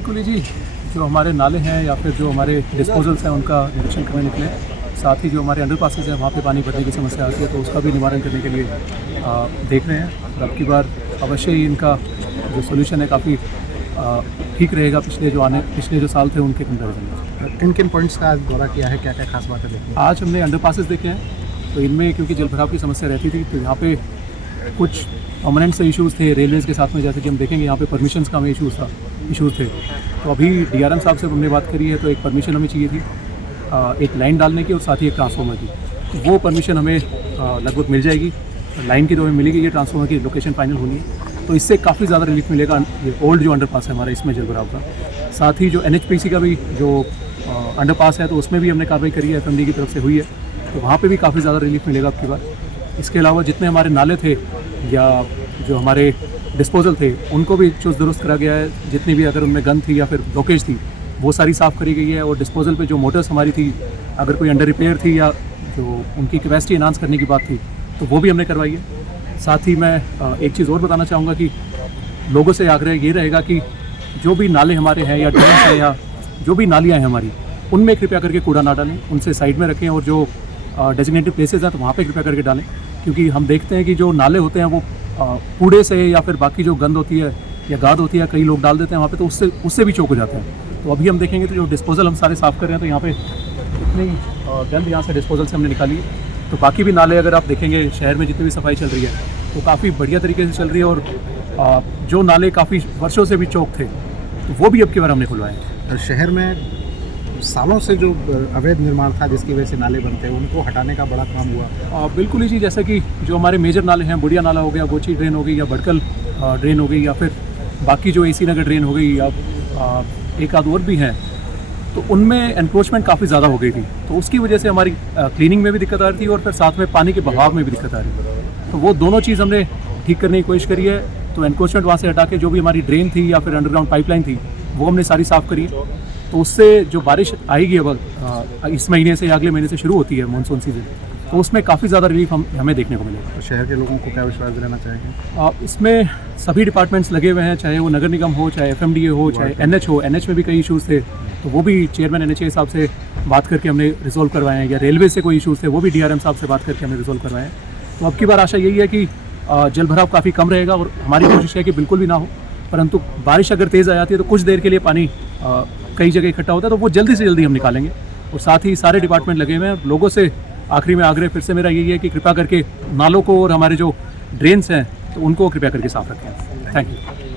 बिल्कुल ही जी, जो हमारे नाले हैं या फिर जो हमारे डिस्पोजल्स हैं उनका निरीक्षण करने निकले। साथ ही जो हमारे अंडरपासेस हैं वहाँ पे पानी भरने की समस्या आती है, तो उसका भी निवारण करने के लिए देख रहे हैं। और अब की बार अवश्य ही इनका जो सोल्यूशन है काफ़ी ठीक रहेगा पिछले जो साल थे उनके कंपेरिजन में। किन किन पॉइंट्स का आज दौरा किया है, क्या क्या खास बातें देखी? आज हमने अंडरपासेस देखे हैं, तो इनमें क्योंकि जलभराव की समस्या रहती थी, तो यहाँ पे कुछ परमानेंट से इश्यूज़ थे रेलवेज़ के साथ में। जैसे कि हम देखेंगे यहाँ पे परमिशंस का हमें इश्यूज़ थे। तो अभी डीआरएम साहब से हमने बात करी है, तो एक परमिशन हमें चाहिए थी एक लाइन डालने की और साथ ही एक ट्रांसफार्मर की। तो वो परमिशन हमें लगभग मिल जाएगी। लाइन की तो हमें मिलेगी, ये ट्रांसफार्मर की लोकेशन फाइनल होनी है। तो इससे काफ़ी ज़्यादा रिलीफ मिलेगा ये ओल्ड जो अंडरपास है हमारा इसमें जलभराव का। साथ ही जो एनएचपीसी का भी जो अंडरपास है, तो उसमें भी हमने कार्रवाई करी है, एफएमडी की तरफ से हुई है, तो वहाँ पे भी काफ़ी ज़्यादा रिलीफ मिलेगा अब की बार। इसके अलावा जितने हमारे नाले थे या जो हमारे डिस्पोजल थे उनको भी चुस्त दुरुस्त करा गया है। जितनी भी अगर उनमें गंद थी या फिर ब्लॉकेज थी वो सारी साफ़ करी गई है। और डिस्पोजल पे जो मोटर्स हमारी थी, अगर कोई अंडर रिपेयर थी या जो उनकी कैपेसिटी एनहांस करने की बात थी, तो वो भी हमने करवाई है। साथ ही मैं एक चीज़ और बताना चाहूँगा कि लोगों से आग्रह ये रहेगा कि जो भी नाले हमारे हैं या ड्रेन हैं या जो भी नालियाँ हैं हमारी, उनमें कृपया करके कूड़ा ना डालें, उनसे साइड में रखें। और जो डेजिग्नेटेड प्लेसेस हैं तो वहाँ पे कृपया करके डालें, क्योंकि हम देखते हैं कि जो नाले होते हैं वो कूड़े से या फिर बाकी जो गंद होती है या गाद होती है कई लोग डाल देते हैं वहाँ पे, तो उससे भी चौक हो जाते हैं। तो अभी हम देखेंगे तो जो डिस्पोजल हम सारे साफ़ कर रहे हैं, तो यहाँ पे इतनी गंद यहाँ से डिस्पोजल से हमने निकाली है। तो बाकी भी नाले अगर आप देखेंगे शहर में जितनी भी सफाई चल रही है तो काफ़ी बढ़िया तरीके से चल रही है। और जो नाले काफ़ी वर्षों से भी चौक थे तो वो भी अब की बार हमने खुलवाए हैं। शहर में सालों से जो अवैध निर्माण था जिसकी वजह से नाले बनते हैं उनको हटाने का बड़ा काम हुआ। बिल्कुल ही जी, जैसे कि जो हमारे मेजर नाले हैं, बुढ़िया नाला हो गया, गोची ड्रेन हो गई या भड़कल ड्रेन हो गई, या फिर बाकी जो एसी नगर ड्रेन हो गई, या एक आध और भी हैं, तो उनमें एनक्रोचमेंट काफ़ी ज़्यादा हो गई थी। तो उसकी वजह से हमारी क्लीनिंग में भी दिक्कत आ रही थी और फिर साथ में पानी के बहाव में भी दिक्कत आ रही थी। तो वो दोनों चीज़ हमने ठीक करने की कोशिश करी है। तो एनक्रोचमेंट वहाँ से हटा के जो भी हमारी ड्रेन थी या फिर अंडरग्राउंड पाइपलाइन थी वो हमने सारी साफ़ करी है। तो उससे जो बारिश आएगी अब इस महीने से या अगले महीने से शुरू होती है मानसून सीजन, तो उसमें काफ़ी ज़्यादा रिलीफ हमें देखने को मिलेगा। तो शहर के लोगों को क्या विश्वास दिलाना चाहेंगे? इसमें सभी डिपार्टमेंट्स लगे हुए हैं, चाहे वो नगर निगम हो, चाहे एफएमडीए हो, चाहे एनएच हो। एनएच में भी कई इश्यूज़ थे, तो वो भी चेयरमैन एनएचए साहब से बात करके हमने रिजोल्व करवाए हैं। या रेलवे से कोई इश्यूज़ थे वो भी डीआरएम साहब से बात करके हमने रिजोल्व करवाए हैं। तो अब की बार आशा यही है कि जलभराव काफ़ी कम रहेगा और हमारी कोशिश है कि बिल्कुल भी ना हो। परंतु बारिश अगर तेज़ आ जाती है तो कुछ देर के लिए पानी कई जगह इकट्ठा होता है, तो वो जल्दी से जल्दी हम निकालेंगे। और साथ ही सारे डिपार्टमेंट लगे हुए हैं। लोगों से आखिरी में आग्रह फिर से मेरा यही है कि कृपया करके नालों को और हमारे जो ड्रेन्स हैं तो उनको कृपया करके साफ रखें। Thank you.